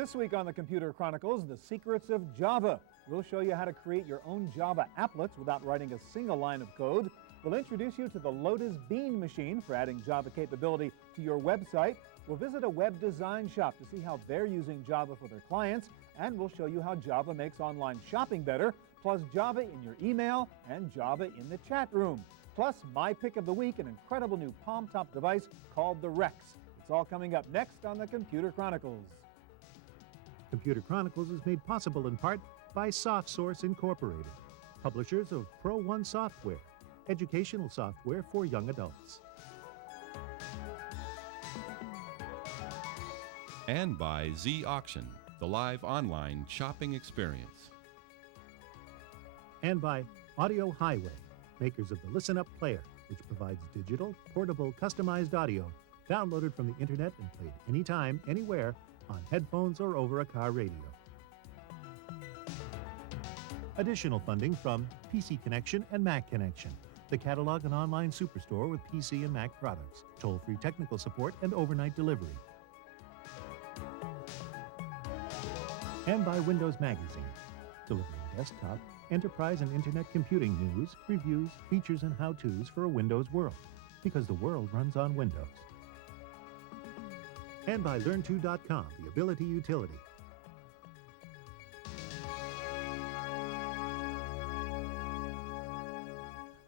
This week on the Computer Chronicles, the secrets of Java. We'll show you how to create your own Java applets without writing a single line of code. We'll introduce you to the Lotus Bean Machine for adding Java capability to your website. We'll visit a web design shop to see how they're using Java for their clients. And we'll show you how Java makes online shopping better, plus Java in your email and Java in the chat room. Plus, my pick of the week, an incredible new palm-top device called the Rex. It's all coming up next on the Computer Chronicles. Computer Chronicles is made possible in part by SoftSource Incorporated, publishers of Pro One software, educational software for young adults. And by Z Auction, the live online shopping experience. And by Audio Highway, makers of the Listen Up Player, which provides digital, portable, customized audio downloaded from the internet and played anytime, anywhere, on headphones or over a car radio. Additional funding from PC Connection and Mac Connection, the catalog and online superstore with PC and Mac products, toll-free technical support, and overnight delivery. And by Windows Magazine, delivering desktop, enterprise, and internet computing news, reviews, features, and how-tos for a Windows world, because the world runs on Windows. And by Learn2.com, the Ability Utility.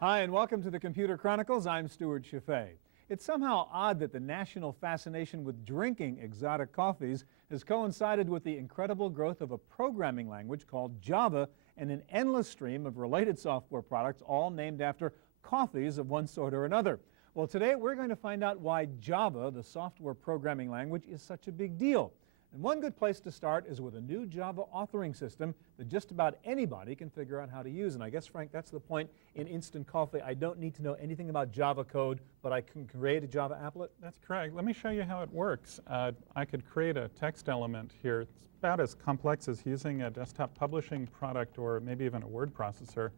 Hi, and welcome to the Computer Chronicles. I'm Stuart Chaffee. It's somehow odd that the national fascination with drinking exotic coffees has coincided with the incredible growth of a programming language called Java and an endless stream of related software products, all named after coffees of one sort or another. Well, today we're going to find out why Java, the software programming language, is such a big deal. And one good place to start is with a new Java authoring system that just about anybody can figure out how to use. And I guess, Frank, that's the point in Instant Coffee. I don't need to know anything about Java code, but I can create a Java applet? That's correct. Let me show you how it works. I could create a text element here. It's about as complex as using a desktop publishing product or maybe even a word processor.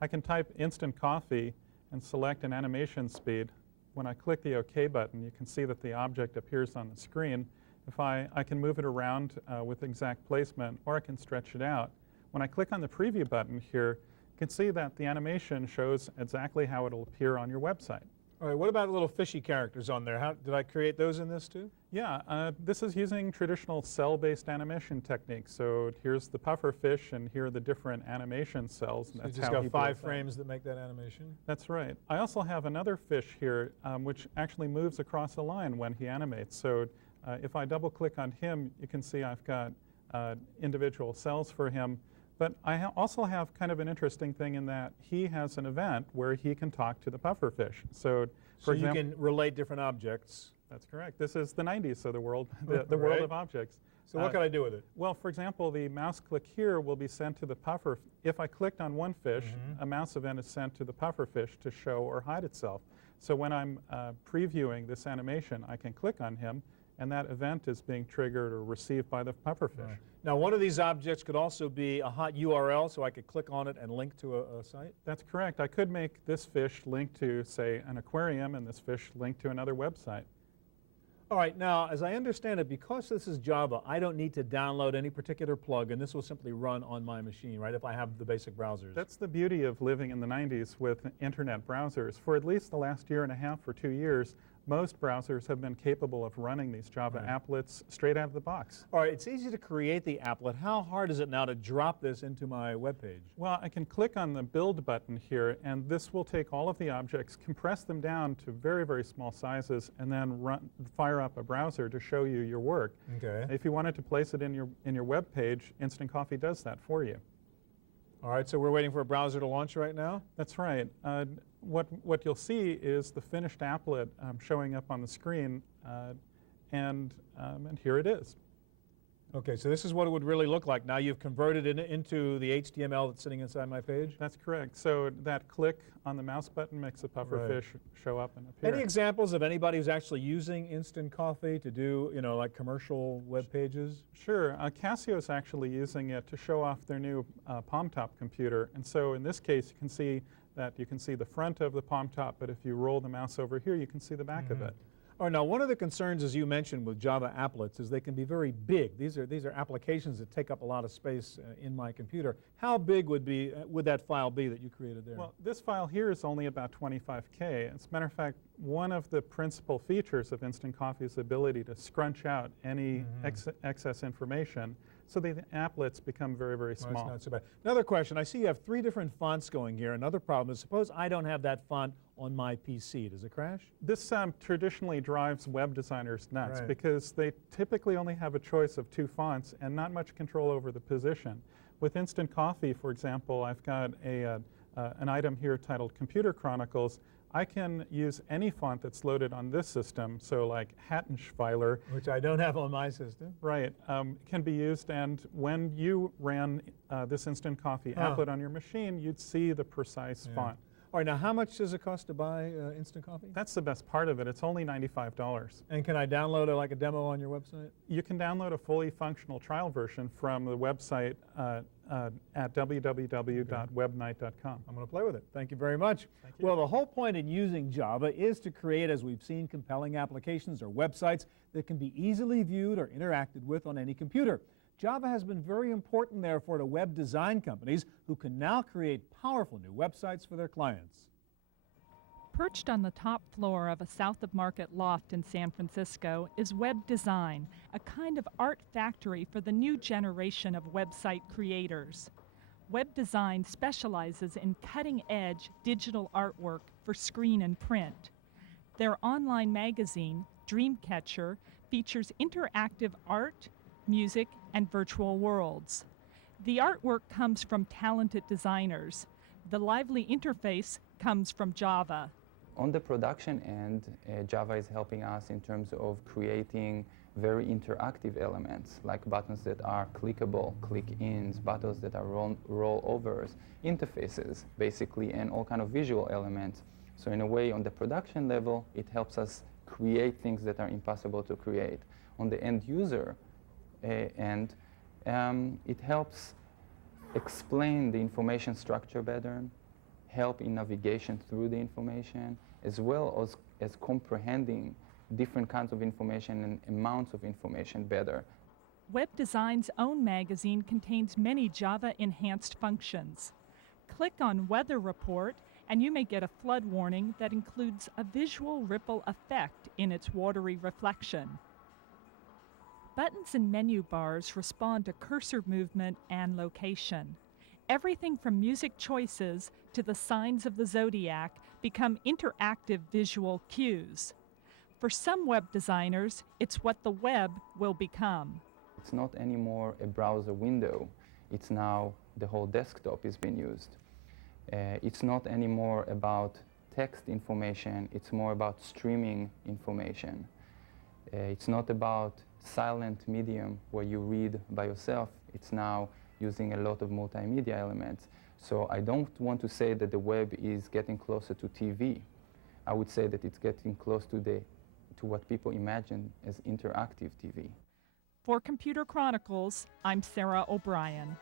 I can type Instant Coffee and select an animation speed. When I click the OK button, you can see that the object appears on the screen. If I can move it around with exact placement, or I can stretch it out. When I click on the preview button here, you can see that the animation shows exactly how it'll appear on your website. All right, what about little fishy characters on there? Did I create those in this too? Yeah, this is using traditional cell-based animation techniques. So here's the puffer fish, and here are the different animation cells. And so that's you just got 5 frames that make that animation? That's right. I also have another fish here, which actually moves across a line when he animates. So if I double-click on him, you can see I've got individual cells for him. But I also have kind of an interesting thing in that he has an event where he can talk to the pufferfish. So for example, you can relate different objects. That's correct. This is the 90s, so the world, the world of objects. So what can I do with it? Well, for example, the mouse click here will be sent to the puffer. If I clicked on one fish, a mouse event is sent to the pufferfish to show or hide itself. So when I'm previewing this animation, I can click on him, and that event is being triggered or received by the pufferfish. Right. Now, one of these objects could also be a hot URL, so I could click on it and link to a site? That's correct. I could make this fish link to, say, an aquarium, and this fish link to another website. All right, now, as I understand it, because this is Java, I don't need to download any particular plugin. This will simply run on my machine, right, if I have the basic browsers. That's the beauty of living in the 90s with internet browsers. For at least the last year and a half or 2 years, most browsers have been capable of running these Java applets straight out of the box. All right, it's easy to create the applet. How hard is it now to drop this into my web page? Well, I can click on the Build button here, and this will take all of the objects, compress them down to very, very small sizes, and then fire up a browser to show you your work. Okay. If you wanted to place it in your web page, Instant Coffee does that for you. All right, so we're waiting for a browser to launch right now? That's right. What you'll see is the finished applet showing up on the screen, and here it is. Okay, so this is what it would really look like. Now you've converted it into the HTML that's sitting inside my page? That's correct. So that click on the mouse button makes a pufferfish show up and appear. Any examples of anybody who's actually using Instant Coffee to do, like commercial web pages? Sure. Casio is actually using it to show off their new palm-top computer. And so in this case, you can see the front of the palm-top, but if you roll the mouse over here, you can see the back of it. Or now, one of the concerns, as you mentioned, with Java applets is they can be very big. These are applications that take up a lot of space in my computer. How big would that file be that you created there? Well, this file here is only about 25K. As a matter of fact, one of the principal features of Instant Coffee is the ability to scrunch out any excess information, so the applets become very, very small. Well, that's not so bad. Another question. I see you have 3 different fonts going here. Another problem is, suppose I don't have that font on my PC. Does it crash? This traditionally drives web designers nuts because they typically only have a choice of 2 fonts and not much control over the position. With Instant Coffee, for example, I've got an item here titled Computer Chronicles. I can use any font that's loaded on this system, so like Hattenschweiler. Which I don't have on my system. Right, can be used, and when you ran this Instant Coffee applet on your machine, you'd see the precise font. All right, now how much does it cost to buy Instant Coffee? That's the best part of it. It's only $95. And can I download like a demo on your website? You can download a fully functional trial version from the website at www.webnight.com. I'm going to play with it. Thank you very much. Thank you. Well, the whole point in using Java is to create, as we've seen, compelling applications or websites that can be easily viewed or interacted with on any computer. Java has been very important, therefore, to web design companies who can now create powerful new websites for their clients. Perched on the top floor of a South of Market loft in San Francisco is Web Design, a kind of art factory for the new generation of website creators. Web Design specializes in cutting-edge digital artwork for screen and print. Their online magazine, Dreamcatcher, features interactive art, music, and virtual worlds. The artwork comes from talented designers. The lively interface comes from Java. On the production end, Java is helping us in terms of creating very interactive elements, like buttons that are clickable, click-ins, buttons that are rollovers, interfaces, basically, and all kind of visual elements. So in a way, on the production level, it helps us create things that are impossible to create. On the end user end, it helps explain the information structure better, help in navigation through the information, as well as comprehending different kinds of information and amounts of information better. Web Design's own magazine contains many Java-enhanced functions. Click on Weather Report and you may get a flood warning that includes a visual ripple effect in its watery reflection. Buttons and menu bars respond to cursor movement and location. Everything from music choices to the signs of the zodiac become interactive visual cues. For some web designers, it's what the web will become. It's not anymore a browser window. It's now the whole desktop is being used. It's not anymore about text information. It's more about streaming information. It's not about silent medium where you read by yourself. It's now using a lot of multimedia elements. So I don't want to say that the web is getting closer to TV. I would say that it's getting close to what people imagine as interactive TV. For Computer Chronicles, I'm Sarah O'Brien.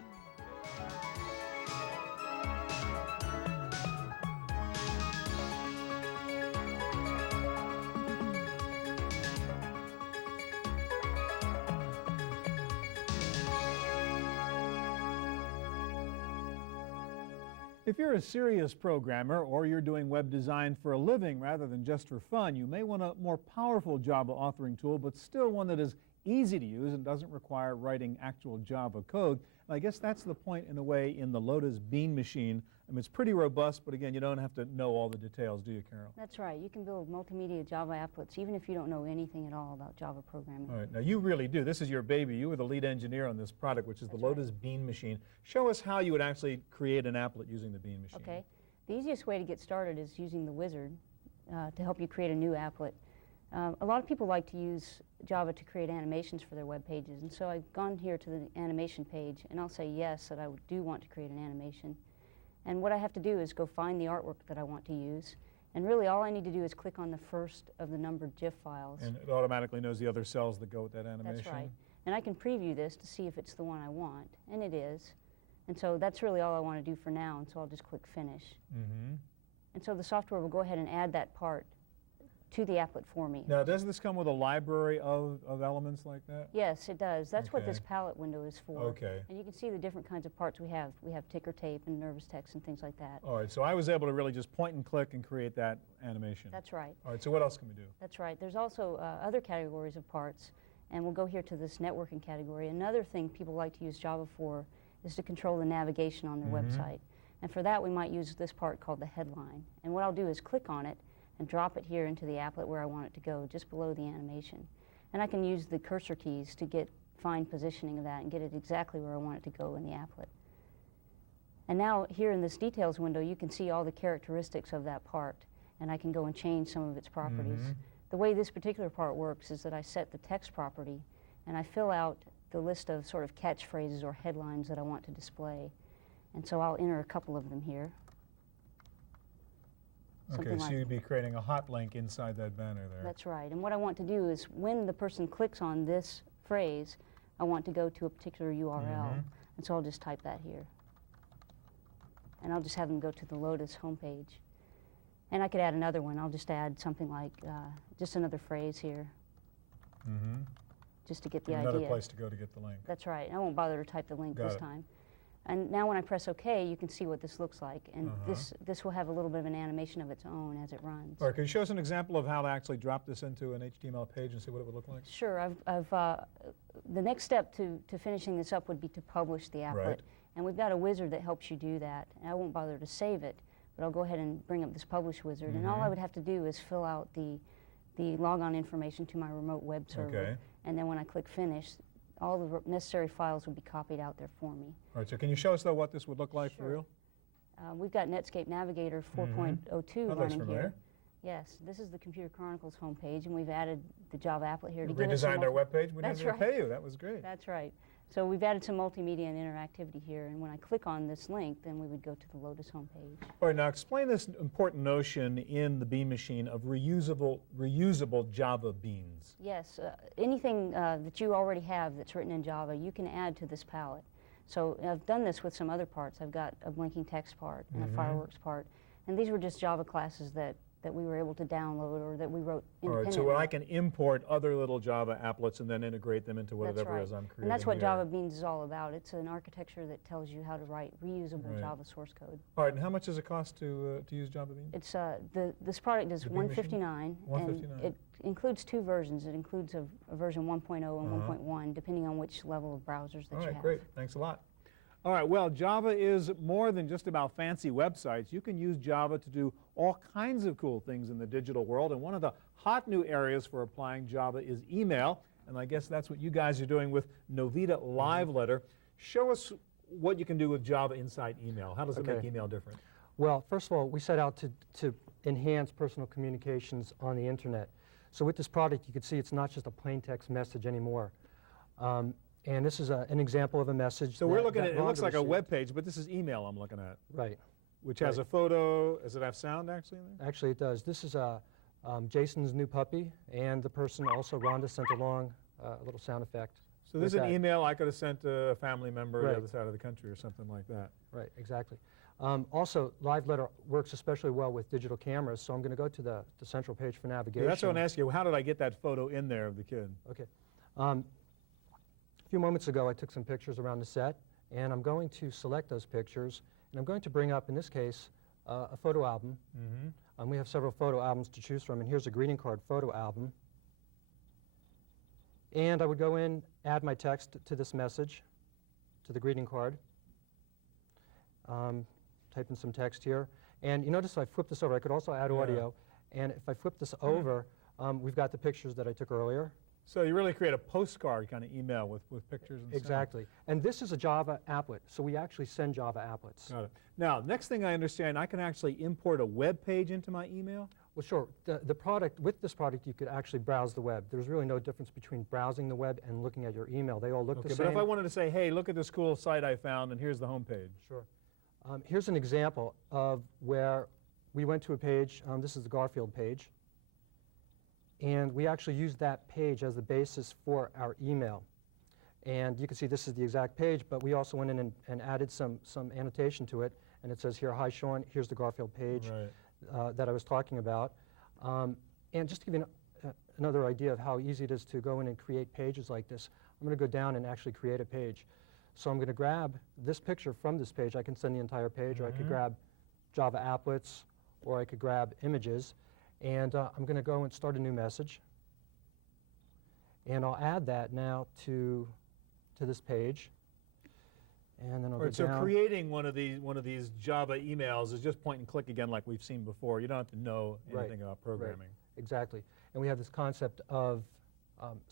If you're a serious programmer or you're doing web design for a living rather than just for fun, you may want a more powerful Java authoring tool, but still one that is easy to use and doesn't require writing actual Java code. And I guess that's the point, in a way, in the Lotus Bean Machine. I mean, it's pretty robust, but again, you don't have to know all the details, do you, Carol? That's right. You can build multimedia Java applets even if you don't know anything at all about Java programming. All right. Now, you really do. This is your baby. You were the lead engineer on this product, which is the Lotus Bean Machine. Show us how you would actually create an applet using the Bean Machine. Okay. The easiest way to get started is using the wizard to help you create a new applet. A lot of people like to use Java to create animations for their web pages, and so I've gone here to the animation page, and I'll say yes, that I do want to create an animation. And what I have to do is go find the artwork that I want to use, and really all I need to do is click on the first of the numbered GIF files. And it automatically knows the other cells that go with that animation. That's right. And I can preview this to see if it's the one I want, and it is. And so that's really all I want to do for now, and so I'll just click Finish. Mm-hmm. And so the software will go ahead and add that part to the applet for me. Now, does this come with a library of elements like that? Yes, it does. That's what Okay. this palette window is for. Okay. And you can see the different kinds of parts we have. We have ticker tape and nervous text and things like that. All right, so I was able to really just point and click and create that animation. That's right. All right, so what else can we do? That's right. There's also other categories of parts, and we'll go here to this networking category. Another thing people like to use Java for is to control the navigation on their website. And for that, we might use this part called the headline. And what I'll do is click on it and drop it here into the applet where I want it to go, just below the animation. And I can use the cursor keys to get fine positioning of that and get it exactly where I want it to go in the applet. And now here in this details window, you can see all the characteristics of that part, and I can go and change some of its properties. The way this particular part works is that I set the text property, and I fill out the list of sort of catchphrases or headlines that I want to display. And so I'll enter a couple of them here. Okay, so you'd be creating a hot link inside that banner there. That's right. And what I want to do is when the person clicks on this phrase, I want to go to a particular URL. And so I'll just type that here. And I'll just have them go to the Lotus homepage. And I could add another one. I'll just add something like just another phrase here. Just to get the idea. Another place to go to get the link. That's right. I won't bother to type the link Got this it. time. And now when I press OK, you can see what this looks like. And this will have a little bit of an animation of its own as it runs. All right, can you show us an example of how to actually drop this into an HTML page and see what it would look like? Sure. The next step to finishing this up would be to publish the applet. Right. And we've got a wizard that helps you do that. And I won't bother to save it, but I'll go ahead and bring up this publish wizard. And all I would have to do is fill out the logon information to my remote web server. Okay. And then when I click finish, all the necessary files would be copied out there for me. All right, so can you show us, though, what this would look like for real? We've got Netscape Navigator 4.02 That looks running familiar. here. Yes, this is the Computer Chronicles homepage, and we've added the Java applet here to give us Redesigned our webpage. We That's didn't right. pay you. That was great. That's right. So we've added some multimedia and interactivity here, and when I click on this link, then we would go to the Lotus homepage. All right, now explain this important notion in the Bean Machine of reusable Java beans. Yes, anything that you already have that's written in Java, you can add to this palette. So I've done this with some other parts. I've got a blinking text part and a fireworks part, and these were just Java classes that we were able to download or that we wrote All right, independently. so I can import other little Java applets and then integrate them into whatever That's right. it is I'm creating. And that's what here. Java Beans is all about. It's an architecture that tells you how to write reusable Java source code. All right, and how much does it cost to use Java Beans? It's this product is The Bean Machine? $159, $159. and it includes two versions. It includes a version 1.0 and 1.1, depending on which level of browsers that All you right, have. great. Thanks a lot. All right, well, Java is more than just about fancy websites. You can use Java to do all kinds of cool things in the digital world, and one of the hot new areas for applying Java is email, and I guess that's what you guys are doing with Novita Live Letter. Show us what you can do with Java inside email. How does it make email different? Well, first of all, we set out to enhance personal communications on the internet. So with this product, you can see it's not just a plain text message anymore. And this is an example of a message. So we're looking at, it looks like a web page, but this is email I'm looking at. Right. Which has a photo. Does it have sound actually in there? Actually, it does. This is Jason's new puppy, and the person also, Rhonda, sent along a little sound effect. So this is with an that. email I could have sent to a family member on Right. the other side of the country or something like that. Right, exactly. Also, Live Letter works especially well with digital cameras, so I'm going to go to the central page for navigation. Yeah, that's what I want to ask you. How did I get that photo in there of the kid? Okay. A few moments ago, I took some pictures around the set, and I'm going to select those pictures, and I'm going to bring up, in this case, a photo album. We have several photo albums to choose from, and here's a greeting card photo album. And I would go in, add my text to this message, to the greeting card. Type in some text here. And you notice if I flip this over, I could also add audio. And if I flip this over, we've got the pictures that I took earlier. So you really create a postcard kind of email with pictures and Exactly. And this is a Java applet, so we actually send Java applets. Got it. Now, next thing I understand, I can actually import a web page into my email? Well, sure. The product, with this product, you could actually browse the web. There's really no difference between browsing the web and looking at your email. They all look the same. But if I wanted to say, hey, look at this cool site I found, and here's the home page. Sure. Here's an example of where we went to a page. This is the Garfield page. And we actually used that page as the basis for our email. And you can see this is the exact page, but we also went in and added some annotation to it. And it says here, hi, Sean, here's the Garfield page that I was talking about. And just to give you another idea of how easy it is to go in and create pages like this, I'm going to go down and actually create a page. So I'm going to grab this picture from this page. I can send the entire page, or I could grab Java applets, or I could grab images. And I'm going to go and start a new message. And I'll add that now to this page. And then I'll go so down. creating one of these Java emails is just point and click again like we've seen before. You don't have to know anything about programming. Right. Exactly. And we have this concept of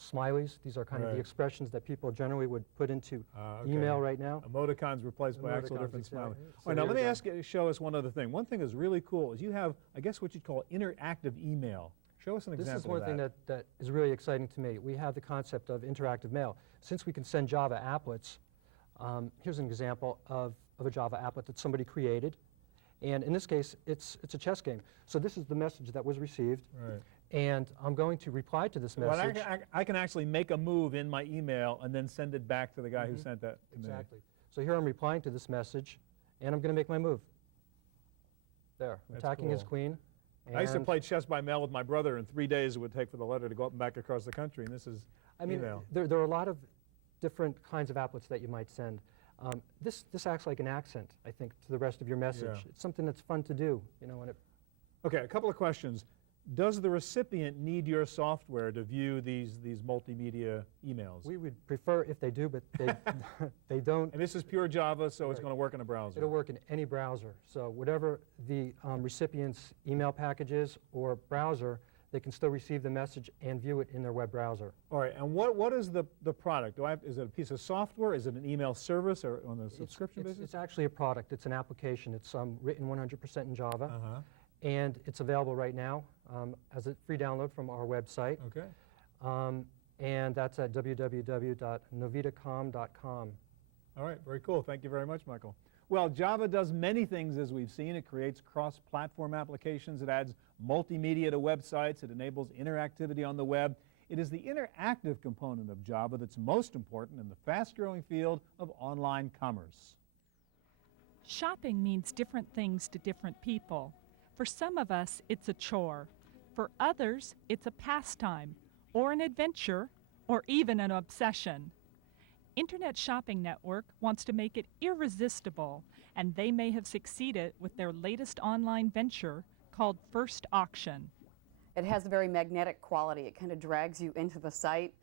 smileys. These are kind of the expressions that people generally would put into email right now. Emoticons replaced by actual different smileys. So All right, now let me show us one other thing. One thing that's really cool is you have, I guess, what you'd call interactive email. Show us an example of that. This is one thing that is really exciting to me. We have the concept of interactive mail. Since we can send Java applets, here's an example of a Java applet that somebody created. And in this case, it's a chess game. So this is the message that was received. Right. And I'm going to reply to this message. Well, I can actually make a move in my email and then send it back to the guy who sent that to me. Exactly. So here I'm replying to this message, and I'm going to make my move. There, I'm attacking his queen. I used to play chess by mail with my brother, and 3 days it would take for the letter to go up and back across the country, and this is email. There are a lot of different kinds of applets that you might send. This acts like an accent, I think, to the rest of your message. Yeah. It's something that's fun to do, when it. Okay, a couple of questions. Does the recipient need your software to view these multimedia emails? We would prefer if they do, but they don't. And this is pure Java, so it's going to work in a browser. It'll work in any browser. So whatever the recipient's email package is or browser, they can still receive the message and view it in their web browser. All right, and what is the product? Is it a piece of software? Is it an email service or on a subscription basis? It's actually a product. It's an application. It's written 100% in Java. And it's available right now as a free download from our website. Okay. And that's at www.novitacom.com. All right, very cool. Thank you very much, Michael. Well, Java does many things, as we've seen. It creates cross-platform applications. It adds multimedia to websites. It enables interactivity on the web. It is the interactive component of Java that's most important in the fast-growing field of online commerce. Shopping means different things to different people. For some of us, it's a chore. For others, it's a pastime, or an adventure, or even an obsession. Internet Shopping Network wants to make it irresistible, and they may have succeeded with their latest online venture called First Auction. It has a very magnetic quality. It kind of drags you into the site.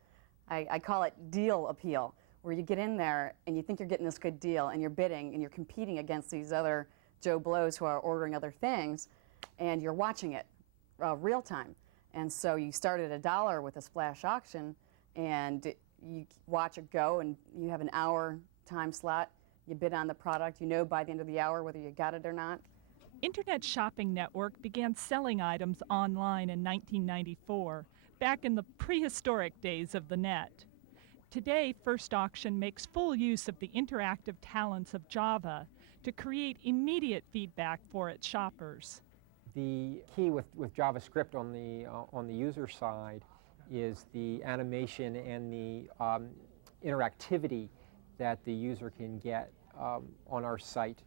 I call it deal appeal, where you get in there and you think you're getting this good deal, and you're bidding, and you're competing against these other Joe Blows who are ordering other things, and you're watching it real time. And so you start at $1 with a splash auction, and you watch it go, and you have an hour time slot. You bid on the product. You know by the end of the hour whether you got it or not. Internet Shopping Network began selling items online in 1994, back in the prehistoric days of the net. Today, First Auction makes full use of the interactive talents of Java to create immediate feedback for its shoppers. The key with JavaScript on the user side is the animation and the interactivity that the user can get on our site.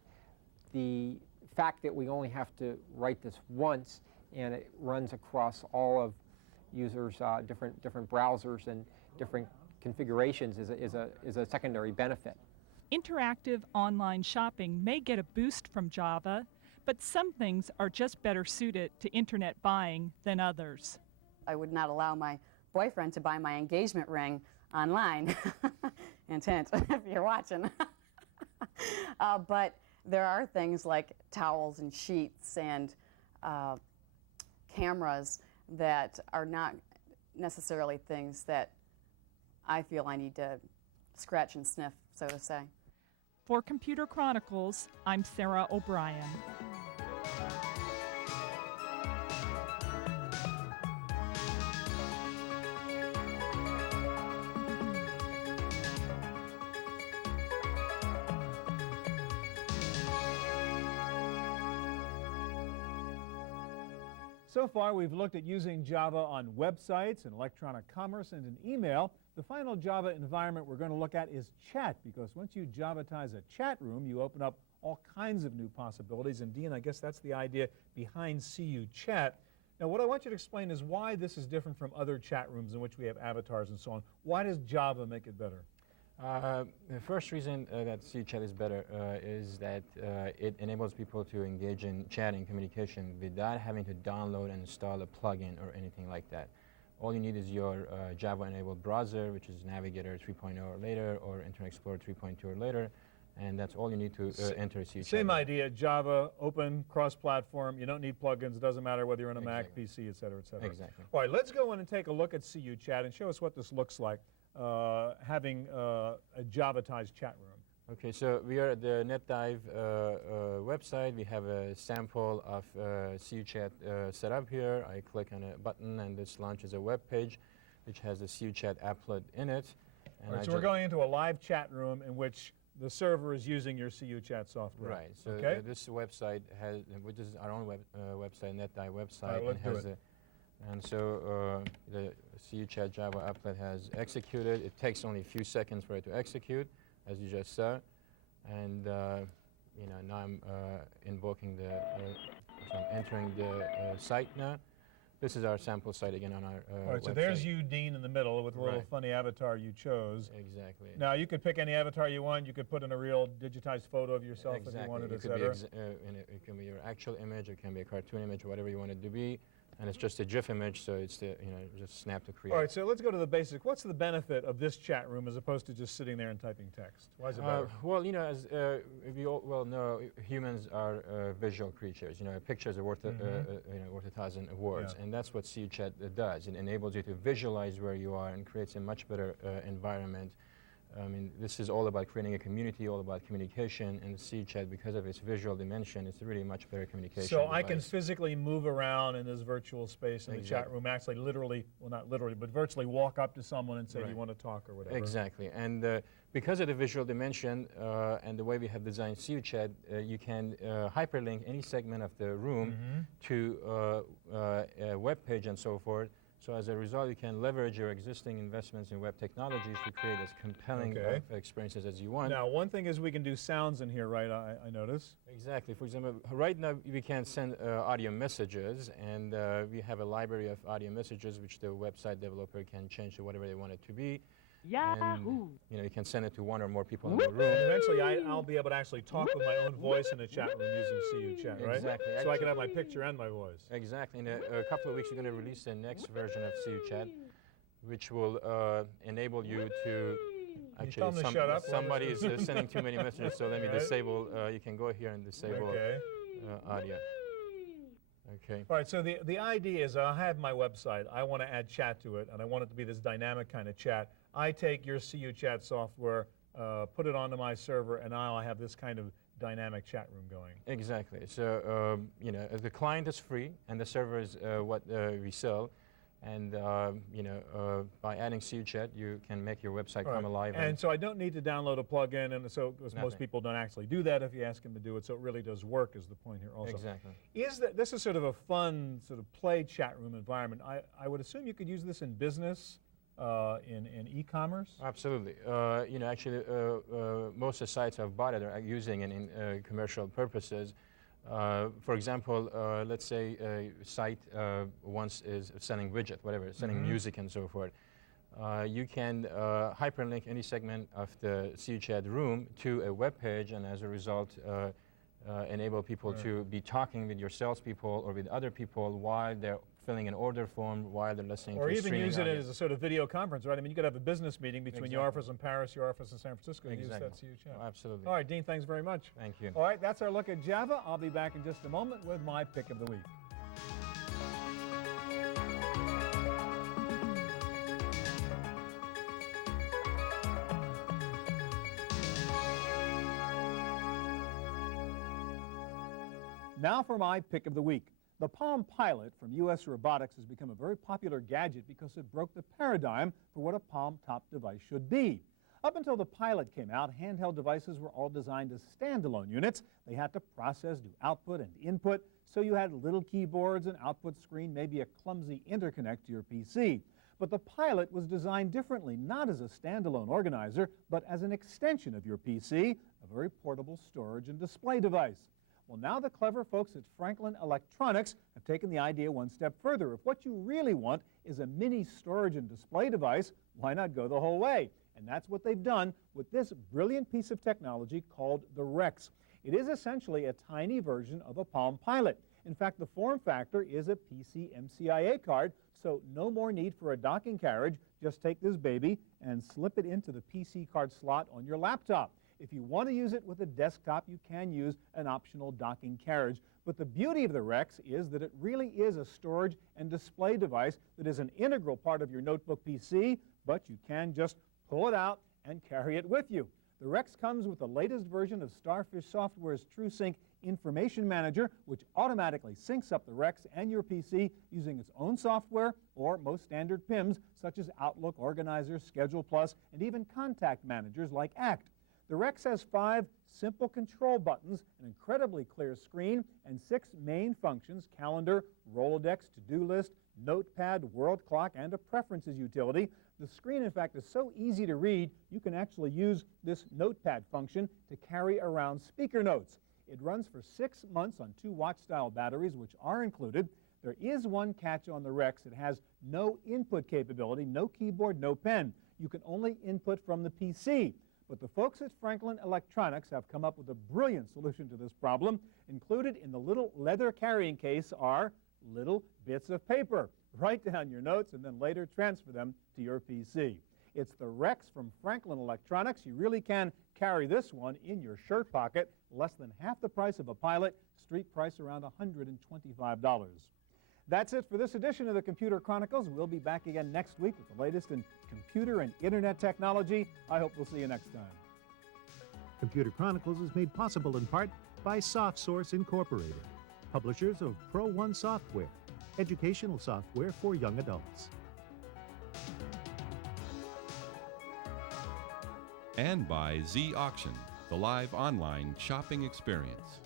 The fact that we only have to write this once and it runs across all of users' different browsers and different configurations is a secondary benefit. Interactive online shopping may get a boost from Java, but some things are just better suited to internet buying than others. I would not allow my boyfriend to buy my engagement ring online. Hint, hint, if you're watching. But there are things like towels and sheets and cameras that are not necessarily things that I feel I need to scratch and sniff, so to say. For Computer Chronicles, I'm Sarah O'Brien. So far, we've looked at using Java on websites and electronic commerce and in email. The final Java environment we're going to look at is chat, because once you Javatize a chat room, you open up all kinds of new possibilities. And Dean, I guess that's the idea behind CUChat. Now, what I want you to explain is why this is different from other chat rooms in which we have avatars and so on. Why does Java make it better? The first reason that CUChat is better is that it enables people to engage in chatting communication without having to download and install a plugin or anything like that. All you need is your Java-enabled browser, which is Navigator 3.0 or later, or Internet Explorer 3.2 or later, and that's all you need to enter CUChat. Same idea, Java, open, cross-platform. You don't need plugins. It doesn't matter whether you're on a Mac, PC, et cetera, et cetera. Exactly. All right, let's go in and take a look at CUChat and show us what this looks like, having a Javatized chat room. Okay, so we are at the NetDive website. We have a sample of CUChat set up here. I click on a button, and this launches a web page which has the CUChat applet in it. And All right, so we're going into a live chat room in which the server is using your CUChat software. Right. So this website has, which is our own website, NetDive website. All right, let's do it. And so the CUChat Java applet has executed. It takes only a few seconds for it to execute, as you just saw. And you know, now I'm invoking the, so I'm entering the site now. This is our sample site again on our All right, so website. there's you, Dean, in the middle with a little funny avatar you chose. Exactly. Now, you could pick any avatar you want. You could put in a real digitized photo of yourself if you wanted, et cetera. It can be your actual image, it can be a cartoon image, whatever you want it to be. And it's just a GIF image, so it's the, you know, just snap to create. All right, so let's go to the basics. What's the benefit of this chat room as opposed to just sitting there and typing text? Why is it better? Well, you know, as we all well know, humans are visual creatures. You know, a picture is worth you know, worth 1,000 words, and that's what CUChat does. It enables you to visualize where you are and creates a much better environment. I mean, this is all about creating a community, all about communication, and CUChat, because of its visual dimension, it's really much better communication So device. I can physically move around in this virtual space in the chat room, actually literally, well not literally, but virtually walk up to someone and say, do you want to talk or whatever. Exactly, and because of the visual dimension and the way we have designed CUChat, you can hyperlink any segment of the room to a web page and so forth. So as a result, you can leverage your existing investments in web technologies to create as compelling experiences as you want. Now, one thing is we can do sounds in here, right, I notice? Exactly. For example, right now we can send audio messages, and we have a library of audio messages which the website developer can change to whatever they want it to be. Yahoo! And, you know, you can send it to one or more people in the room. And eventually, I'll be able to actually talk with my own voice in the chat room using CUChat, right? Exactly. So I can have my picture and my voice. Exactly. In a couple of weeks, we're going to release the next version of CUChat, which will enable you to actually. Somebody is sending too many messages, so let me disable. You can go here and disable audio. Okay. All right, so the idea is I have my website. I want to add chat to it, and I want it to be this dynamic kind of chat. I take your CUChat software, put it onto my server, and now I have this kind of dynamic chat room going. Exactly. So, you know, the client is free, and the server is what we sell. And, you know, by adding CUChat, you can make your website come alive. And so I don't need to download a plugin, and so because most people don't actually do that if you ask them to do it, so it really does work is the point here also. Exactly. This is sort of a fun sort of play chat room environment. I would assume you could use this in business, in e-commerce? Absolutely. You know, actually, most of the sites I've bought it are using it in commercial purposes. For example, let's say a site once is selling widget, whatever, selling music and so forth. You can hyperlink any segment of the CUChat room to a web page, and as a result, enable people to be talking with your salespeople or with other people while they're filling an order form, while they're listening to streaming audio. Or even use it as a sort of video conference, right? I mean, you could have a business meeting between your office in Paris, your office in San Francisco, and use that CUChat. Oh, absolutely. All right, Dean, thanks very much. Thank you. All right, that's our look at Java. I'll be back in just a moment with my pick of the week. Now for my pick of the week. The Palm Pilot from U.S. Robotics has become a very popular gadget because it broke the paradigm for what a palm-top device should be. Up until the Pilot came out, handheld devices were all designed as standalone units. They had to process, do output and input, so you had little keyboards, an output screen, maybe a clumsy interconnect to your PC. But the Pilot was designed differently, not as a standalone organizer, but as an extension of your PC, a very portable storage and display device. Well, now the clever folks at Franklin Electronics have taken the idea one step further. If what you really want is a mini storage and display device, why not go the whole way? And that's what they've done with this brilliant piece of technology called the Rex. It is essentially a tiny version of a Palm Pilot. In fact, the form factor is a PCMCIA card, so no more need for a docking carriage. Just take this baby and slip it into the PC card slot on your laptop. If you want to use it with a desktop, you can use an optional docking carriage. But the beauty of the Rex is that it really is a storage and display device that is an integral part of your notebook PC, but you can just pull it out and carry it with you. The Rex comes with the latest version of Starfish Software's TrueSync Information Manager, which automatically syncs up the Rex and your PC using its own software or most standard PIMs such as Outlook, Organizer, Schedule Plus, and even contact managers like ACT. The Rex has 5 simple control buttons, an incredibly clear screen, and 6 main functions: calendar, Rolodex, to-do list, notepad, world clock, and a preferences utility. The screen, in fact, is so easy to read, you can actually use this notepad function to carry around speaker notes. It runs for 6 months on 2 watch-style batteries, which are included. There is one catch on the Rex. It has no input capability, no keyboard, no pen. You can only input from the PC. But the folks at Franklin Electronics have come up with a brilliant solution to this problem. Included in the little leather carrying case are little bits of paper. Write down your notes and then later transfer them to your PC. It's the Rex from Franklin Electronics. You really can carry this one in your shirt pocket, less than half the price of a Pilot, street price around $125. That's it for this edition of the Computer Chronicles. We'll be back again next week with the latest in computer and internet technology. I hope we'll see you next time. Computer Chronicles is made possible in part by SoftSource Incorporated, publishers of Pro One Software, educational software for young adults. And by Z Auction, the live online shopping experience.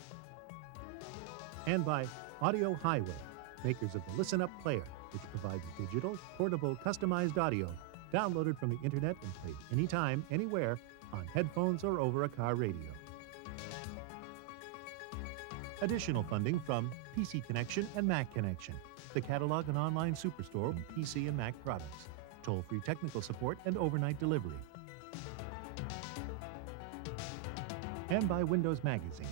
And by Audio Highway, makers of the Listen Up player, which provides digital, portable, customized audio downloaded from the internet and played anytime, anywhere, on headphones or over a car radio. Additional funding from PC Connection and Mac Connection, the catalog and online superstore of PC and Mac products, toll-free technical support and overnight delivery. And by Windows Magazine,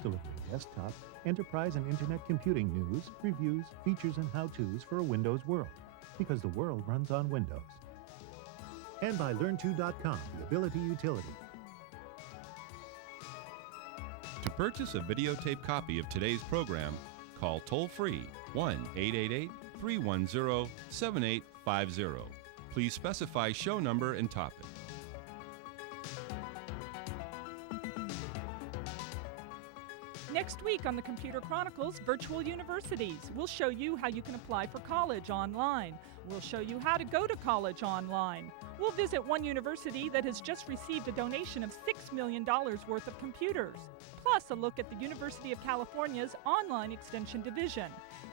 delivering desktop, enterprise and internet computing news, reviews, features, and how-tos for a Windows world, because the world runs on Windows. And by Learn2.com, the Ability Utility. To purchase a videotape copy of today's program, call toll-free 1-888-310-7850. Please specify show number and topic. Next week on the Computer Chronicles Virtual Universities, we'll show you how you can apply for college online. We'll show you how to go to college online. We'll visit one university that has just received a donation of $6 million worth of computers, plus a look at the University of California's online extension division,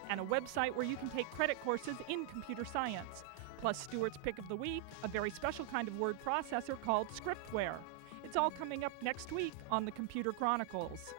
and a website where you can take credit courses in computer science, plus Stewart's Pick of the Week, a very special kind of word processor called Scriptware. It's all coming up next week on the Computer Chronicles.